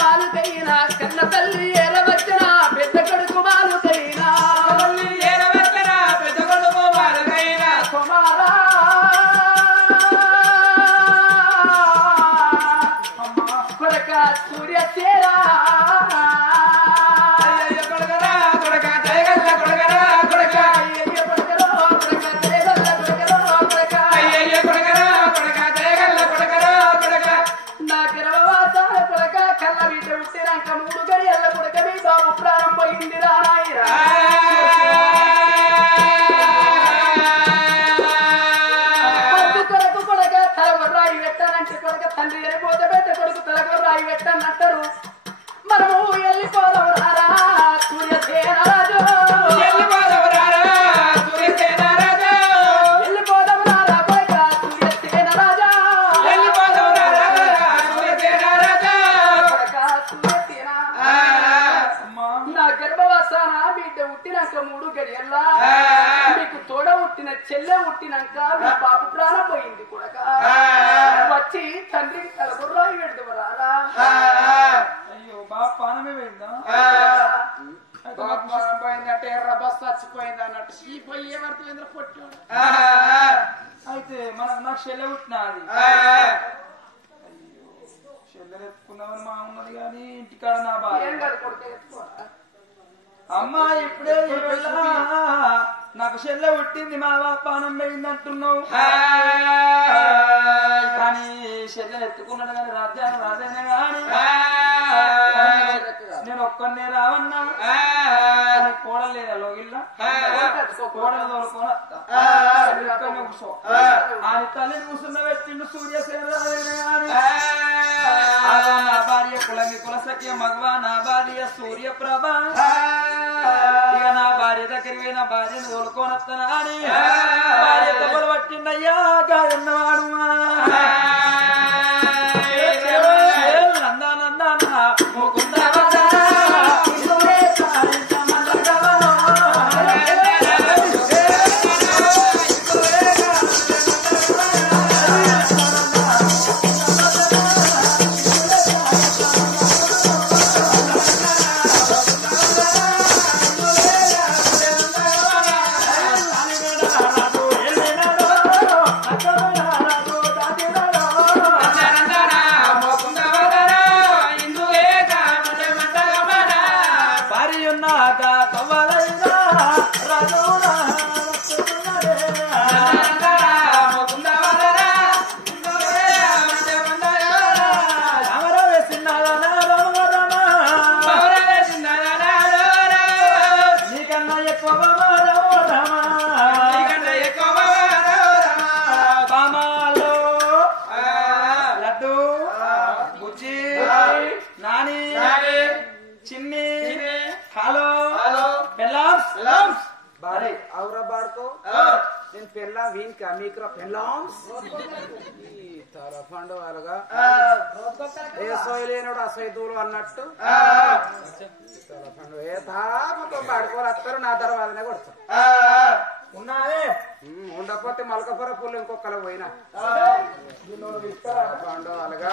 మాలుకైనా కన్న తల్లి ఎరవచ్చిన పెద్ద కొడుకు మాలుకైనా కుమారా కొడక సూర్యసేరా తండ్రి వెళ్ళిపోతే పెద్ద కొడుకు తలకు రాయి పెట్టనంటారు మనము వెళ్ళిపోదాం రారా సూర్యసేన రాజు వెళ్ళిపోదాం రారా సూర్యసేన రాజా వెళ్ళిపోదాం రారా కొడుక సూర్యసేన రాజా వెళ్ళిపోదాం రారా సూర్యసేన రాజా కొడుక సూర్యసేన నా గర్భవాసాన బిడ్డ పుట్టినాక 3 గడియల్లా మీకు తోడ పుట్టిన చెల్లె పుట్టినాక మీ బాబు ప్రాణం పోయింది కొడుక వచ్చి తండ్రికి తలబుర్రాయి పెడతారా అయ్యో బాబు పానమే పోయిందా బాబు పోయిందంటే ఎర్ర బస్సు చచ్చిపోయింది అన్నట్టు ఈ పోయి ఏమర్థమైందో పొట్టాడు అయితే నాకు చెల్లె పుట్టినది చెల్లెలు ఎత్తుకుందామని మా ఉన్నది కానీ ఇంటికాడ నా బాధ ఏం కాదు కొడుకు ఎత్తుకోరా అమ్మా ఇప్పుడే నాకు చెల్లె పుట్టింది మా పానం పోయింది అంటున్నావు కానీ చెల్లెలు ఎత్తుకున్నాడు కానీ రాజ్యాన్ని రాజైనా కానీ నేను ఒక్కనే రావన్నా కోడలు లేదా లోగిల్లా కోడలు తోలుకొని కూర్చో ఆయన తల్లిని కూర్చున్న పెట్టిండు సూర్యసేన నా భార్య కులంగి కులసఖ్య మగవ నా భార్య సూర్యప్రభ ఇక నా భార్య దగ్గరికి పోయి నా భార్యను తోలుకొని వస్తానా అని భార్య దెబ్బలు పట్టిండయ్యా కాదన్నవాడు లేనుడు అసైదులు అన్నట్టు ఏ తాపతో పాడుకోవాలి వస్తారు నా తర్వాతనే కొడతారు ఉన్నావే ఉండకపోతే మలకపుర పుల్లు ఇంకొకరు పోయినా అలాగా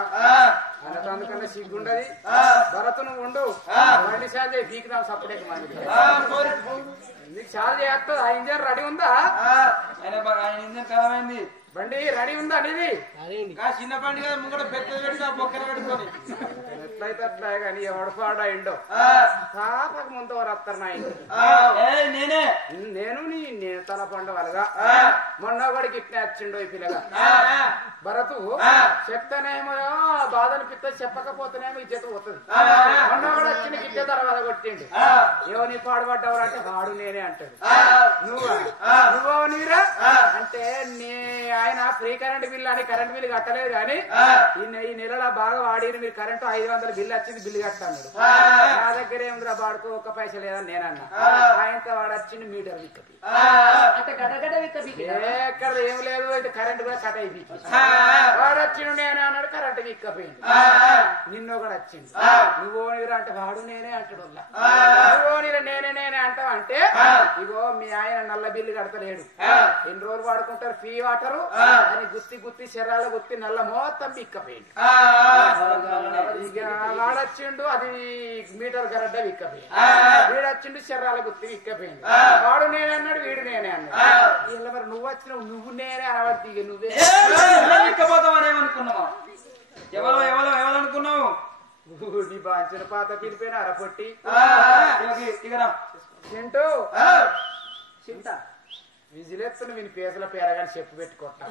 అందుకన్నా సిగ్గుండది భరతును ఉండు బండి సాధే పీకినా సప్పుడే నీకు సాధ చేస్తుంది ఆ ఇంజన్ రెడీ ఉందా ఇంజన్ ఖరాబైంది బండి రెడీ ఉందా అనేది చిన్న బండి కదా ముంగడ పెద్ద పెట్టి బొక్కలు పెట్టుకొని ఎట్లయితే అట్లా కానీ ఎవడు పాడా ఇండో తాపక ముందు వారు వస్తారు నా ఇంటి నేనే నేను తల పండుగలుగా మొన్న కూడా గిట్నే వచ్చిండో ఈ పిల్లగా భరతు చెప్తానేమో బాధని పిత్త చెప్పకపోతేనేమో ఈ చేత పోతుంది మొన్న కూడా వచ్చిన గిట్టే తర్వాత కొట్టిండు ఏవో నీ పాడుపడ్డావు అంటే వాడు నేనే అంటాడు నువ్వు నీరా అంటే ఆయన ఫ్రీ కరెంట్ బిల్లు అని కరెంట్ బిల్లు కట్టలేదు కానీ ఈ నెలలో బాగా వాడిని మీరు కరెంటు 500 బిల్లు వచ్చింది బిల్లు కట్టాడు నా దగ్గర ఏముందిరా బాడుకో ఒక్క పైస లేదని నేనన్నా ఆయనతో వాడు వచ్చింది మీటర్ విక్కపి అంటే గడగడ విక్కపి ఎక్కడ ఏం లేదు అయితే కరెంట్ కూడా కట్ అయిపోయింది వాడు వచ్చిండు నేను అన్నాడు కరెంట్ అంటే విక్కపోయింది నిన్నొకడు వచ్చింది నువ్వు ఓనిరా అంటే వాడు నేనే అంటాడు నువ్వు ఓనిరా నేనే అంటావు అంటే ఇగో మీ ఆయన నల్ల బిల్లు కడతలేడు ఎన్ని రోజులు వాడుకుంటారు ఫ్రీ వాటరు అని గుత్తి శరీరాల గుత్తి నల్ల మొత్తం విక్కపోయింది ఇక వాడొచ్చిండు అది మీటర్ కరెంట్ విక్కపోయింది వీడొచ్చిండు శరీరాల గుత్తి విక్కపోయింది వాడు నేనే అన్నాడు వీడు నేనే అన్నాడు ఇలా మరి నువ్వు వచ్చినావు నువ్వు నేనే అనబడి ఇక నువ్వే ఏమనుకున్నావా ఎవరో అనుకున్నావు నీ బాంచిన పాత పిలిపోయిన అరపొట్టి చింటూ చింత విజిలెత్తును వీని పేసల పేరగాని చెప్పు పెట్టుకుంటా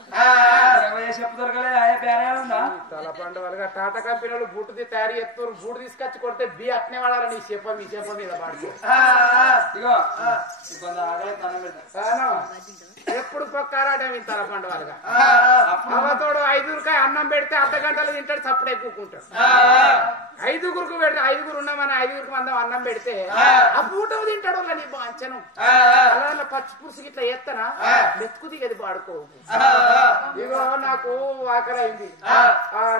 చెప్పు దొరకలేదు ఆయా పేరేయాలందా తల పండుగలుగా టాటా కంపెనీ వాళ్ళు బూటు తయారు చేస్తారు బూటు తీసుకొచ్చి కొడితే బి అట్నే వాడాలి నీ చెప్ప మీ చెప్ప మీద పాడుకో ఇగో ఇబ్బంది ఆగలే తన మీద ఎప్పుడు పొక్కారాటం తల పండుగలుగా అవతోడు 5 అన్నం పెడితే అర్ధ గంటలు తింటాడు చప్పుడే కూకుంటాడు 5 పెడితే 5 ఉన్నామని 5 మందం అన్నం పెడితే ఆ పూట తింటాడు నీ బాంచను అలా పచ్చి పురుషుకి ఇట్లా ఎత్తనా మెతుకు దిగది పాడుకో ఇగో నాకు ఆకలి అయింది ఆ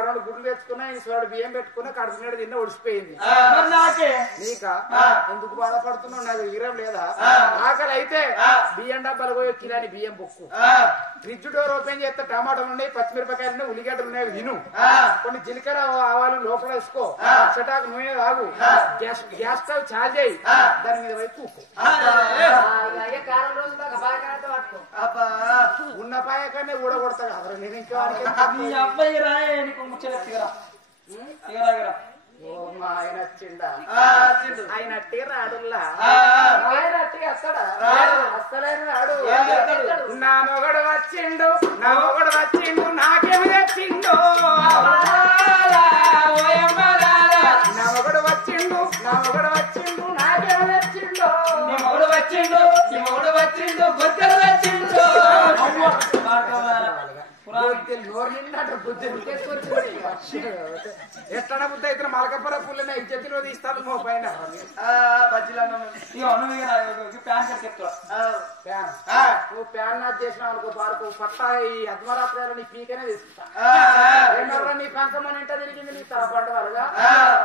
2 గుడ్లు తెచ్చుకున్నా ఈశ్వరుడు బియ్యం పెట్టుకున్నా కడుపు నీడ తిన్న ఒడిసిపోయింది నీకా ఎందుకు బాధపడుతున్నావు నాకు ఈరం లేదా ఆకలి అయితే బియ్యం డబ్బాలు పోయి కిలాని బియ్యం బొక్కు ఫ్రిడ్జ్ డోర్ ఓపెన్ చేస్తే టమాటాలు ఉన్నాయి పచ్చిమిరపకాయలు ఉన్నాయి ఉల్లిగడ్డలు ఉన్నాయి తిను కొన్ని జీలకర్ర ఆవాలు లోపల వేసుకో చెటాకు నూనె తాగు గ్యాస్ స్టవ్ ఛార్జ్ అయ్యి దాని మీద వైపు ఉన్న పాయకాన్ని ఊడగొడతా కదా నేను ఇంకా అబ్బాయి రాయ ముచ్చరా ఓ మా ఆయన వచ్చిండా ఆయన అట్టి రాడుల్లా ఆయన అట్టి వస్తాడా అస్సలైన రాడు నా మొగడు వచ్చిండు నాకేమి తెచ్చిండు నా మొగడు వచ్చిండు నాకేమి తెచ్చిండు గొద్దలు వచ్చిండు నోరు నిండా బుద్ధి ఎట్లా బుద్ధి అయితే మలకపర పుల్లని ఇజ్జతిలో తీస్తాను మో పైన నువ్వు ప్యాన్ నాది చేసినావు అనుకో పాడుకో పట్టా ఈ అద్మరాత్రాలు నీ పీకనే తీసుకుంటా నీ పంకమని ఇంట తిరిగింది నీ తల పంట వాళ్ళగా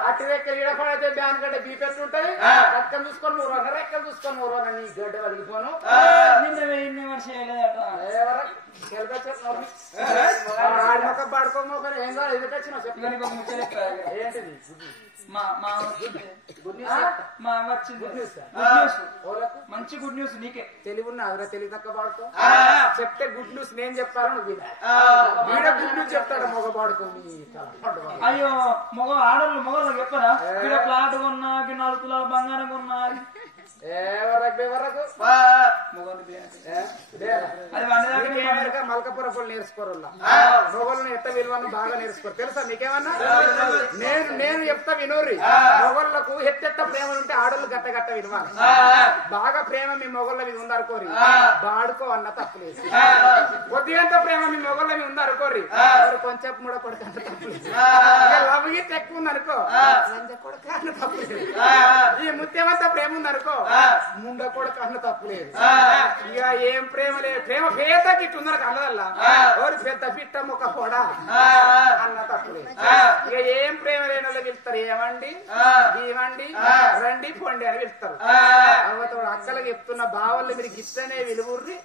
అట్టి రెక్కలు ఈడపడైతే బ్యాన్ గడ్డ బీపెట్టు ఉంటాయి రెక్కలు చూసుకొని 3 రెక్కలు చూసుకొని 3 నీ గడ్డ వలిగిపోను పాడుకోమో ఏం కాదు ఎదుటి వచ్చినావు చెప్పి ఏంటిది మంచి గుడ్ న్యూస్ నీకే తెలివిన్నా అదిరా తెలివి తక్కువ పాడుకో చెప్తే గుడ్ న్యూస్ నేను చెప్పాను నువ్వు వీడ గుడ్ న్యూస్ చెప్తాడు మగ పాడుకో అయ్యో ఆడోళ్ళు మొగలు చెప్పరా ఇక్కడ ప్లాట్ కొన్నా 4 తులాల బంగారం కొన్నా మల్కపుర పళ్ళు నేర్చుకోరు మొగలను ఎట్ట విలువను బాగా నేర్చుకోరు తెలుసా నీకేమన్నా నేను చెప్తా వినోరి మొగళ్ళకు ఎట్టెట్ట ప్రేమ ఉంటే ఆడోళ్ళు గట్ట వినవాలి బాగా ప్రేమ మీ మొగళ్ళ మీద ఉందనుకోరి బాడుకో అన్న తప్పులేదు కొద్దిగంత ప్రేమ మీ మొగళ్ళ మీద ఉందనుకోరి కొంచెం కూడా కొడుకంత తప్పులేదు లవ్ గిట్ ఎక్కువ ఉందనుకో కొడుక అన్న తప్పులేదు ఈ ముత్యమంతా ప్రేమ ఉందనుకో ముండ కూడా కన్న తప్పులేదు ఇక ఏం ప్రేమ లేదు ప్రేమ పేద గిట్టు ఉందనకు అన్నదల్లా ఎవరు పెద్ద పిట్ట ముఖ కూడా అన్న తప్పులేదు ఇక ఏం ప్రేమ లేని వాళ్ళు పిలుస్తారు ఏమండి రండి పొండి అని పిలుస్తారు అవతోడు అక్కలకి చెప్తున్న బావల్ని మీరు గిట్టనే విలువుర్రి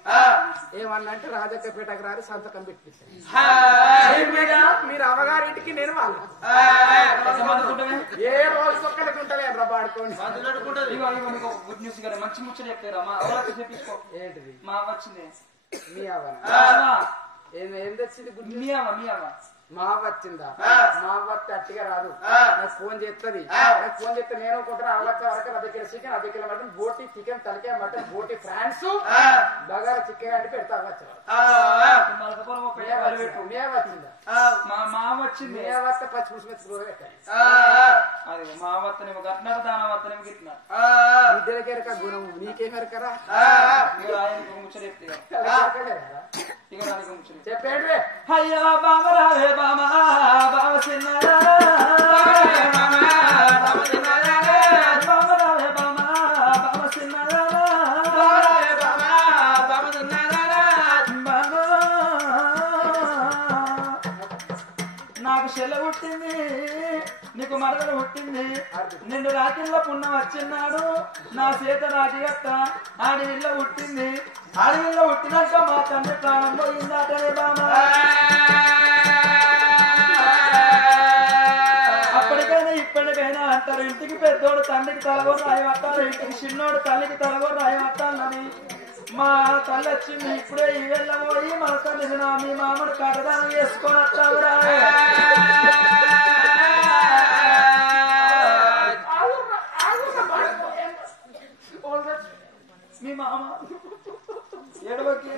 ఏమన్నా అంటే రాజక్కపేటకు రాని సంతకం పెట్టిస్తారు మీరు అవగారింటికి నేను వాళ్ళు ఏ రోజు ఒక్కడికి ఉంటుంది రా పాడుకోండి గుడ్ న్యూస్ మంచి ముచ్చట చెప్తారా ఏంటిది మా వచ్చింది మీ అవ్వ ఏం తెచ్చింది గుడ్ మీ అవ్వ మా వచ్చిందా మా వస్తే అట్టిగా రాదు నాకు ఫోన్ చేస్తుంది నాకు ఫోన్ చేస్తే నేను కొంటాను అవలక్క వరకు 10 కిలో చికెన్ 10 కిలో మటన్ బోటి చికెన్ తలకాయ మటన్ బోటి ఫ్రాన్స్ బగారా చికెన్ అంటే పెడతా మే వచ్చిందా మా వచ్చింది మే వస్తే పచ్చి పులుసు మెచ్చుకో అది మా వత్తనేమో గట్టినారు దాని వత్తనేమో గిట్టినారు బిడ్డలకెరక గుణం నీకేమెరకరా ముచ్చట చెప్తే చెప్పండి అయ్యా బామరావే బామ బామ చిన్నారా బామరావే బామ బామ చిన్నారా నాకు చెల్ల పుట్టింది నీకు మరదలు పుట్టింది నిన్ను రాత్రిలో పుణ్యం వచ్చిన్నాడు నా చేత రాజీ అత్త ఆడవిల్ల పుట్టింది ఆడవిల్ల పుట్టినాక మా తండ్రి ప్రాణం పోయిందాటనే బామా అప్పటికైనా ఇప్పటికైనా అంటారు ఇంటికి పెద్దోడు తండ్రికి తలగొర రాయవట్టారు ఇంటికి చిన్నోడు తల్లికి తలగొర రాయవట్టాలని మా తల్లి వచ్చింది ఇప్పుడే ఈ వెళ్ళ పోయి మన తల్లి మీ మామను కట్టదానం చేసుకొని వస్తావురా మీ మామ ఏడవకి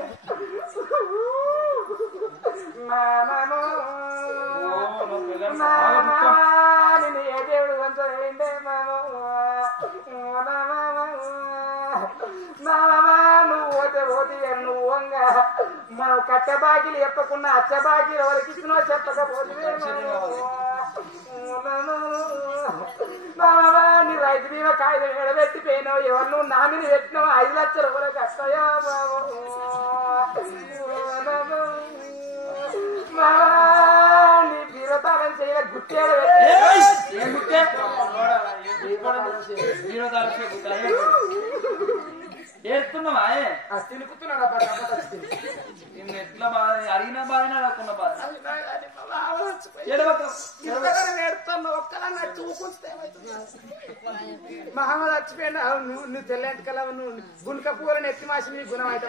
నేను ఏ దేవుడు వంచండే నువ్వు పోతే పోతే నువ్వు వంగా మనం కట్టె బాకీలు చెప్పకుండా అచ్చ బాకీలు ఎవరికి ఇచ్చినో చెప్పకపోతే నీ రైతు బీమా కాగితం ఎడబెట్టిపోయినావు ఎవరు నువ్వు నామిని పెట్టినావు 5 లక్షల రూపాయలకు వస్తాయా నీ బీరతారం చేయలే గుట్టేడ ఏడుతున్నావా తినుకుతున్నాడు ఎట్లా బాధ అడిగిన బాధ అడగకున్న బాధ ఒక్కదన్నా చూకుంటే మహమ్మద్ చచ్చిపోయినా నువ్వు తెల్లంటి కలవు నువ్వు గుంక పూరని ఎత్తి మాసి నీ గుణం అయితే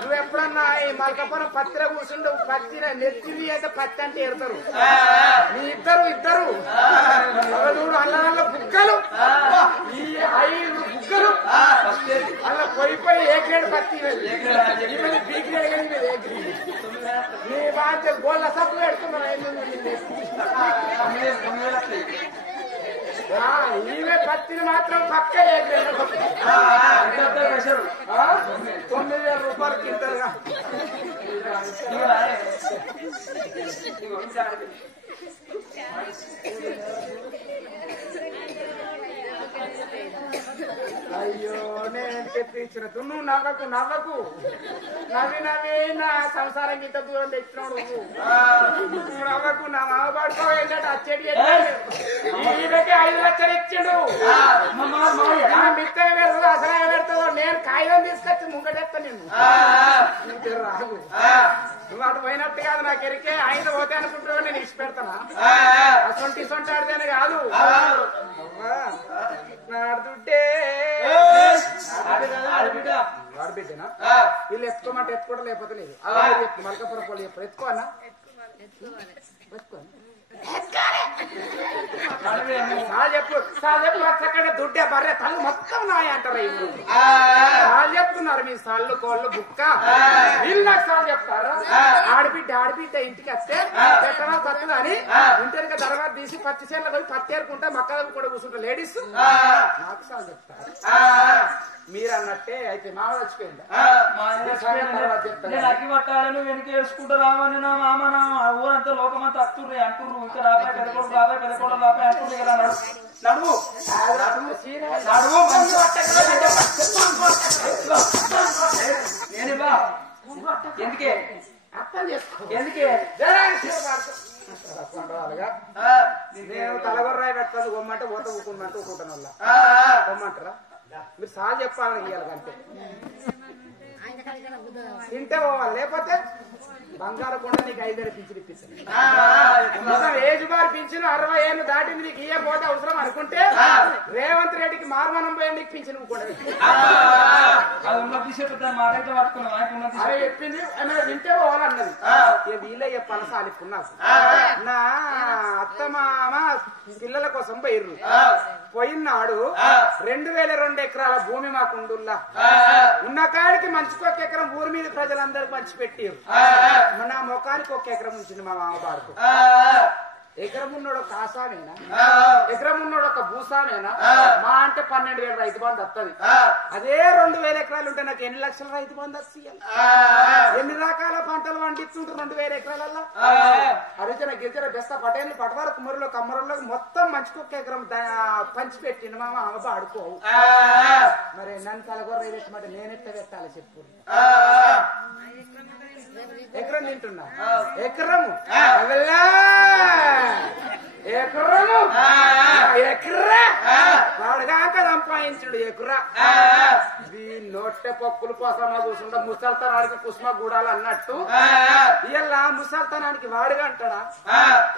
నువ్వు ఎప్పుడన్నా ఈ మల్కపురం పత్తిర కూర్చుండవు పత్తిర నెత్తివి అయితే పత్తి అంటే ఎడతారు నీ ఇద్దరు చూడు అల్ల బుక్కలు ఈ 5 బుక్కలు అలా పోయి ఏ గ్రేడ్ పత్తి బీ గ్రేడ్ నీ బాధ్యత గోళ్ళ సబ్బు పెడుతున్నావు ఈమె పత్తిని మాత్రం పక్క ఏ గ్రేడ్ 9,000 రూపాయలు కింటారుగా అయ్యో నేను తెప్పించిన నువ్వు నవ్వకు నవ్వి నా సంసారం ఇంత దూరం తెచ్చినాడు నువ్వు నవ్వకు నా మామ పడుకోవేంటంటే అచ్చడి ఈమెకి 5 లక్షలు ఇచ్చిండు మిత్తగా పెడుతుంది అసలు పెడుతుందో నేను కాగితం తీసుకొచ్చి ముంగటెత్తా నిన్ను రాగు నువ్వు అటు పోయినట్టు కాదు నాకు ఎరికే 5 పోతే అనుకుంటున్నావు నేను ఇచ్చి పెడతానా అసొంటి ఆడితేనే కాదు నాడుతుంటే ఆడబిడ్డనా వీళ్ళు ఎత్తుకోమంటే ఎత్తుకోవడం లేకపోతే లేదు మల్కపురం వాళ్ళు చెప్పారు ఎత్తుకోనా చెప్పు దుడ్డే బర్రె తల్లి మొత్తం నాయ అంటారు ఇప్పుడు వాళ్ళు చెప్తున్నారు మీ సాళ్ళు కోళ్ళు బుక్క వీళ్ళు నాకు సార్లు చెప్తారు ఆడబిడ్డ ఇంటికి వస్తే పెట్టడం తక్కువ అని ఇంటికి తర్వాత తీసి పచ్చి చేనులో పోయి పత్తి ఏరుకుంటా మక్కలు కూడా కూర్చుంటారు లేడీస్ నాకు సార్లు చెప్తారు మీరు అన్నట్టే అయితే మామ చచ్చిపోయింది అగ్గి పట్టాలని వెనక వేసుకుంటూ రావని నా మామ నా ఊరంతా లోకమంతా అత్తుర్రి అంటుర్రు ఇంకా రాబాయి పెదకోడు రాబాయి అంటుర్రు కదా నడువు నేనేబా ఎందుకే ఎందుకే నేను తలగొర్రాయి పెట్టాలి గొమ్మంటే ఊత ఊకుందంటే ఊకుంటాను వల్ల గొమ్మంటారా మీరు సార్ చెప్పాలని ఇవ్వాలి అంతే తింటే పోవాలి లేకపోతే బంగారు కొండ నీకు 5,000 పింఛన్ ఇప్పిస్తాను ఏజ్ బార్ పింఛను 60 ఏళ్ళు దాటింది నీకు ఇయ్యకపోతే అవసరం అనుకుంటే రేవంత్ రెడ్డికి మార్మనం పోయి నీకు పింఛను కూడా అదే చెప్పింది వింటే పోవాలన్నది వీళ్ళే చెప్పాలి సాలిపున్నాకు నా అత్తమామ పిల్లల కోసం పోయిర్రు పోయినాడు 2,002 ఎకరాల భూమి మాకు ఉండుల్లా ఉన్న కాడికి మంచికి 1 ఎకరం ఊరి మీద ప్రజలందరికి మంచి పెట్టిరు నా ముఖానికి 1 ఎకరం ఉంచింది మా మామ బాడుకు ఎకరం ఉన్నోడు ఒక ఆసానేనా ఎకరం ఉన్నోడు ఒక భూసానేనా మా అంటే 12,000 రైతు బంధు వస్తుంది అదే 2,000 ఎకరాలు ఉంటే నాకు ఎన్ని లక్షల రైతు బంధు వస్తుంది ఎన్ని రకాల పంటలు పండిస్తుంటారు 2,000 ఎకరాలలో హరిజన గిరిజన బెస్త పటేళ్ళు పటవారు కుమరులు కమ్మరులకు మొత్తం మంచికి 1 ఎకరం పంచి పెట్టింది మా మామ బాడుకోవు మరి నన్ను తలగొర్ర పెట్టమంటే నేనెట్ట పెట్టాలి చెప్పు ఎకరం తింటున్నా ఎకరము ఎకరము ఎకరా వాడుగాక సంపాదించుడు ఎకరా నోట్టె పప్పులు కోసమా కూర్చుంటా ముసల్తనానికి కుసుమ గూడాలు అన్నట్టు ఇలా ముసల్తనానికి వాడుగా అంటాడా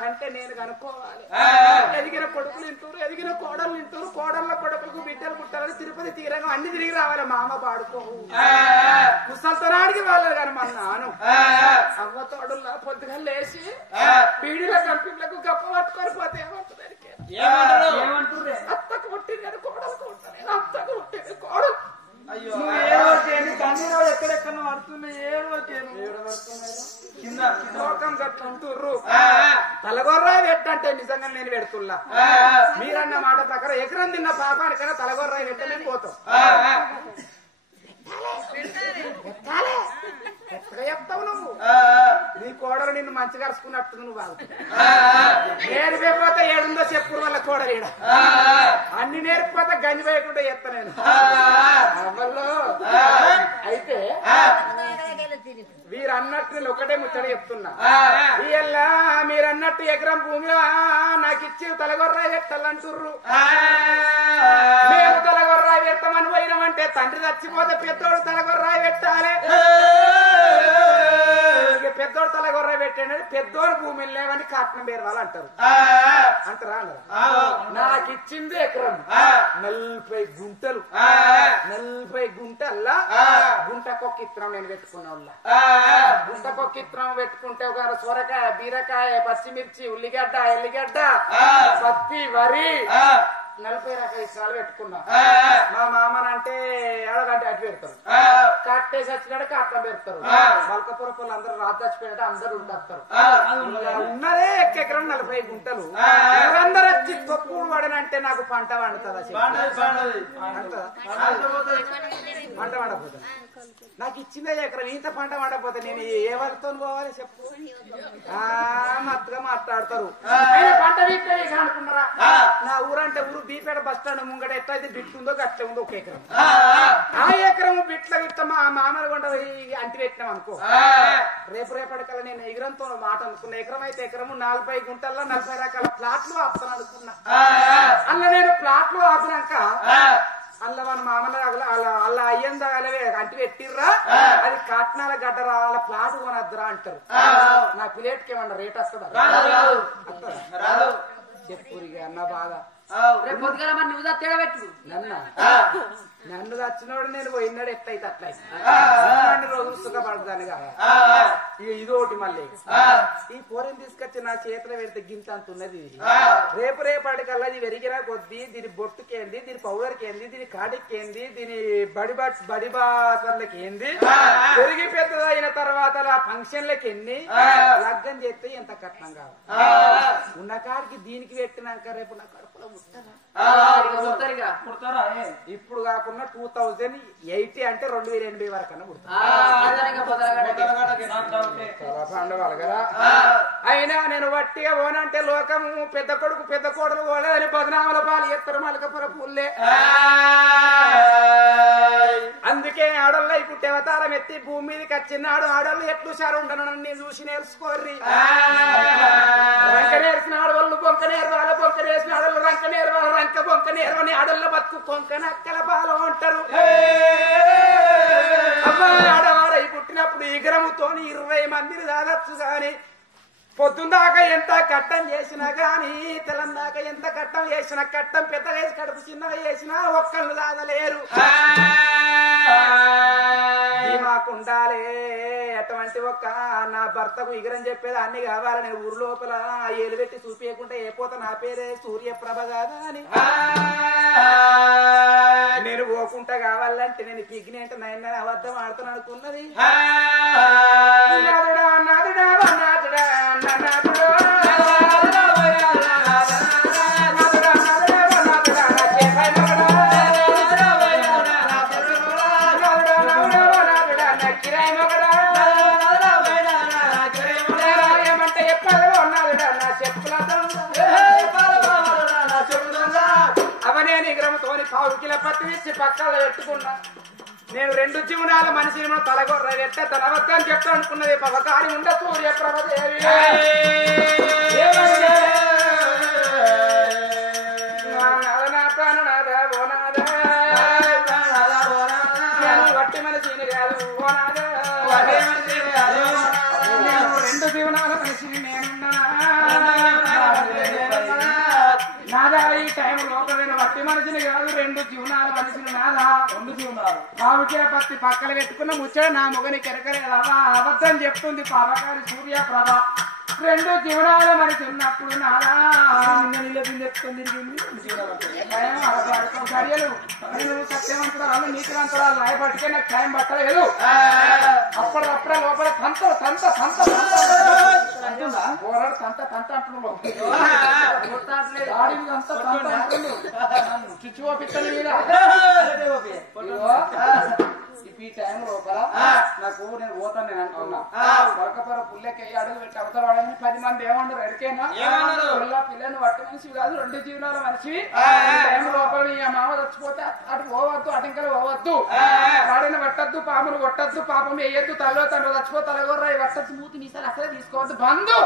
అంటే నేను కనుక్కోవాలి ఎదిగిన కొడుకులు ఇంటూరు ఎదిగిన కోడలు ఇంటూరు కోడళ్ళ కొడుకులకు బిడ్డలు పుట్టాలని తిరుపతి తీరంగా అన్ని తిరిగి రావాలి మా అమ్మ పాడుకోవు ముసల్తనానికి వాళ్ళు కానీ మా నాను అవ్వ తోడుల్లా పొద్దుగా లేచి పీడిల కంపెనీలకు గప్ప పట్టుకొని పోతే ఏమంటారు అత్తకు పుట్టింది కోడలు అత్తకు పుట్టింది కోడలు ఎక్కడెక్కడ పడుతున్నాయి లోకం గట్లంటుర్రు తలగొర్రాయి పెట్టంటే నిజంగా నేను పెడుతున్నా మీరన్న మాట ప్రకారం ఎకరం తిన్న పాపానికైనా తలగొర్రాయి పెట్టలేని పోతాం చెప్తావు నువ్వు నీ కోడలు నిన్ను మంచిగా అరుచుకున్నట్టు నువ్వు నేర్పిపోతే ఏడుందో చెప్పు వాళ్ళ కోడలు అన్ని నేర్పిపోతే గంజి వేయకుండా చెప్తా నేను అవ్వల్లో అయితే వీరన్నట్టు నేను ఒకటే ముచ్చట చెప్తున్నా ఇలా మీరన్నట్టు ఎకరం భూమిలో నాకు ఇచ్చి తలగొర్రాయి పెట్టాలంటుర్రు మేము తలగొర్రాయి పెట్టమని పోయినామంటే తండ్రి చచ్చిపోతే పెద్దోడు తలగొర్రాయి పెట్టాలి పెద్దోడు తలగొర్రాయి పెట్టండి పెద్దోడు భూమిని లేవని కాటనం పేరవాలి అంటారు అంటారా నాకు ఇచ్చింది ఎకరం 40 గుంటలు 40 గుంటల్లా గుంటకొక్క ఇత్తనం నేను పెట్టుకున్న వాళ్ళ గుంటకొక్క ఇత్తనం పెట్టుకుంటే ఒక సొరకాయ బీరకాయ పచ్చిమిర్చి ఉల్లిగడ్డ ఎల్లిగడ్డ పత్తి వరి 40 రకాల ఇత్తనాలు పెట్టుకున్నా మా మామనంటే ఎడగంటే అటు పెడతారు కట్టేసి వచ్చినాడు కట్టం పెడతారు మల్కపురపులు అందరూ రాజు చచ్చిపోయినట్టు అందరూ ఉండస్తారు ఉన్నదే ఎకరం 40 గుంటలు అందరూ వచ్చి తొక్కుడు పడనంటే నాకు పంట పండుతుంది పంట పండపోతుంది నాకు ఇచ్చిందే ఎకరం ఇంత పంట పండకపోతే నేను ఏ వరతో పోవాలి చెప్పు మత్తుగా మాట్లాడతారు పంట వీక్ అనుకున్నారా నా ఊరంటే ఊరు బీపేట బస్ స్టాండ్ ముంగట ఎట్లయితే బిట్ ఉందో గట్ల ఉందో ఒక ఎకరం ఆ ఎకరం బిట్ల గిట్ట మా మామల కొండ అంటి పెట్టినాం అనుకో రేపటికల్లా నేను ఎకరంతో మాట అనుకున్నా ఎకరం అయితే ఎకరము 40 గుంటల్లో 40 రకాల ప్లాట్లు ఆపుతాను అనుకున్నా అలా నేను ప్లాట్లు ఆపినాక అల్ల మన మామల అలా అయ్యందాలవే అంటి పెట్టిర్రా అది కాట్నాల గడ్డ రావాల ప్లాట్ కొనద్దురా అంటారు నా ప్లేట్కి ఏమన్నా రేట్ వస్తుందా చెప్పురిగా అన్న బాగా నువ్వు పెట్టు నన్ను వచ్చినోడు నేను పోయినాడు ఎట్లయితే అట్లయితే రోజు సుఖపడదాని కదా ఇక ఇదోటి మళ్ళీ ఈ పోరని తీసుకొచ్చి నా చేతిలో పెడితే గింత అంత ఉన్నది రేపటికల్లా ఇది వెరిగిన కొద్దీ దీని బొట్టుకేంది దీని పౌడర్కేంది దీని కాడికేంది దీని బడిబాసర్లకి ఏంది పెరిగి పెద్దదైన తర్వాత ఫంక్షన్లకి ఎన్ని లగ్గం చేస్తే ఎంత కట్నం కావాలి ఉన్న కాడికి దీనికి పెట్టినాక రేపు నా కడుపులో ఇప్పుడు కాకుండా 2080 అంటే 2080 వరకు అయినా నేను వట్టిగా పోనంటే లోకము పెద్ద కొడుకు పెద్ద కోడలు పోలేదని బదనామల పాలు ఎత్తరు మలకపుర పుల్లే అందుకే ఆడోళ్ళ ఇప్పుడు అవతారం ఎత్తి భూమి మీదకి వచ్చినాడు ఆడోళ్ళు ఎట్లు సారు ఉండను నేను చూసి నేర్చుకోర్రి రంక నేర్చిన ఆడవాళ్ళు బొంక నేర్వాలి బొంక నేర్చిన ఆడవాళ్ళు రంక నేర్వాలి రంక బొంక నేర్వని ఆడోళ్ళ బతుకు కొంకన అక్కల పాలు అంటారు ఆడవాడై పుట్టినప్పుడు ఇగరముతో 20 మందిని తాగచ్చు గాని పొద్దుందాకా ఎంత కట్టం చేసినా గాని తెలందాకా ఎంత కట్టం చేసినా కట్టం పెద్దగా వేసి కడుపు చిన్నగా చేసినా ఒక్కళ్ళు తాగలేరు మాకుండాలే అటువంటి ఒక్క నా భర్తకు ఇగరం చెప్పేది అన్ని కావాలని ఊరు లోపల ఏలు పెట్టి చూపించకుండా ఏ పోత నా పేరే సూర్యప్రభ కాదా అని నేను పోకుంటా కావాలంటే నేను కిగ్నేంట నైన్ అబద్ధం ఆడుతాను అనుకున్నది నాదుడా నాదుడా నాదుడా నాదుడా అవనే నిగ్రహంతో 1 కిలో పత్తి ఇచ్చి పక్కన పెట్టుకున్నా నేను 2 జీవనాల మనిషిని మన తలగొర్ర ఎట్ట తన అవకాశం చెప్తా అనుకున్నది పవకారి ఉండ సూర్య ప్రభదేవి వట్టి మనిషిని కాదు నేను 2 జీవనాల మనిషిని నేనున్నా నాదా ఈ టైం లోపలైన వట్టి మనిషిని కాదు 2 జీవనాల మనిషిని నాదా 2 జీవనాలు బావుకే పత్తి పక్కన పెట్టుకున్న ముచ్చట నా మొగని కెరకరేదవా అబద్ధం చెప్తుంది పాపకారి సూర్య ప్రభ 2 జీవనాల మనిషి ఉన్నప్పుడు నాదా గడియలు సత్యవంతురాలు నీతివంతురాలు నాయపడికే నాకు టైం పట్టలేదు అప్పుడప్పుడే లోపల తంత చుచ్చువో పిత్తని మీద ఈ టైం లోపల నాకు నేను పోతాను నేను అనుకున్నా వరకపర పుల్లెకి అడుగు పెట్టి అవతల వాడని 10 మంది ఏమన్నారు ఎరికేనా పిల్లని వట్టి మనిషి కాదు 2 జీవనాల మనిషి టైం లోపల నీ మామ చచ్చిపోతే అటు పోవద్దు అటింకలు పోవద్దు వాడిని పట్టద్దు పాములు కొట్టద్దు పాపం వేయద్దు తలలో తండ్రి చచ్చిపో తలగొర్ర వట్టద్దు మూతి మీసాలు అసలే తీసుకోవద్దు బంధు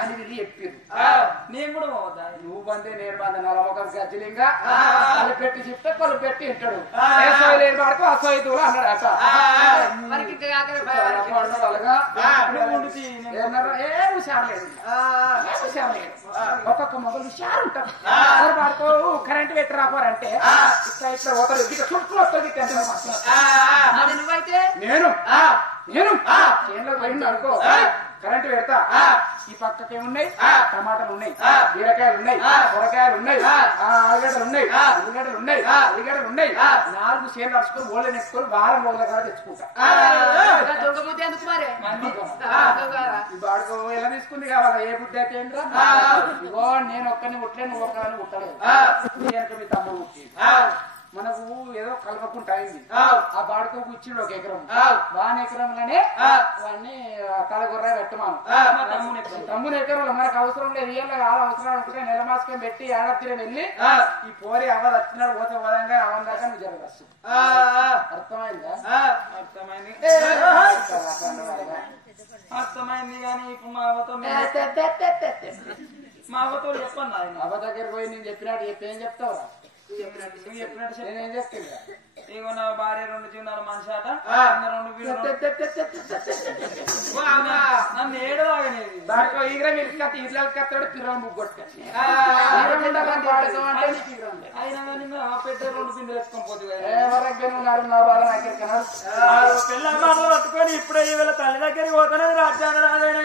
అని వీళ్ళు చెప్పారు నేను కూడా పోవద్దా నువ్వు బందే నేను బందే నలమొక గజ్జలింగా కళ్ళు పెట్టి చెప్తే కళ్ళు పెట్టి ఇంటాడు లేని వాడుకో అసోయి దూరం అన్నాడు అట ఒక్కొక్క మొదలు హుషారు ఉంటారు వాడుకో కరెంట్ పెట్టి రాపోరంటే ఇట్లా పోతారు చుట్టూ వస్తుంది నేను చేనులో పోయింది అనుకో కరెంట్ పెడతా ఈ పక్కకి ఏమున్నాయి టమాటాలు ఉన్నాయి బీరకాయలు ఉన్నాయి కూరగాయలు ఉన్నాయి ఆలుగడ్డలు ఉన్నాయి ఉల్లిగడ్డలు ఉన్నాయి ఉల్లిగడ్డలు ఉన్నాయి 4 చేనులు నడుచుకొని ఓళ్ళని నెట్టుకొని వారం రోజుల కదా తెచ్చుకుంటా బాడుకో ఎలా తీసుకుంది కావాలా ఏ బుద్ధి అయితే ఇగో నేను ఒక్కరిని ఉట్లే నువ్వు ఒక్కని ఉట్టలేదు మీ తమ్ముడు ఉట్టి మనకు ఏదో కలపకుండా అయింది ఆ బాడుకోకు ఇచ్చిండు 1 ఎకరం వాని ఎకరంలోనే వాడిని తలగొర్ర పెట్టమాను తమ్ముని ఎకరంలో మనకు అవసరం లేదు ఏళ్ళ కాదు అవసరం అనుకుంటే నెల మాసకం పెట్టి ఏడాది వెళ్ళి ఈ పోరి అవ్వదు వచ్చినాడు పోతే పోదంగా అవన్ దాకా నువ్వు జరగచ్చు అర్థమైందా అర్థమైంది కానీ ఇప్పుడు మా అవ్వతో చెప్పండి అవ్వ దగ్గర పోయి నేను చెప్పినట్టు ఏం చెప్తావురా నేనేం చెప్తున్నా ఇగో నా భార్య 2 జీవనాల మనిషి అట 2 నన్ను ఏడవాగనేది దాంట్లో ఈగర మిల్కత్త ఇళ్ళకి కత్తాడు పిల్లలు ముగ్గొట్టు అయినా కానీ ఆ పెద్ద 2 పిండి ఎత్తుకొని పోతుంది నా బాధ నాకు పిల్లలు పట్టుకొని ఇప్పుడే ఈవేళ తల్లి దగ్గరికి పోతున్నది రాజ్యాన్ని రాజైన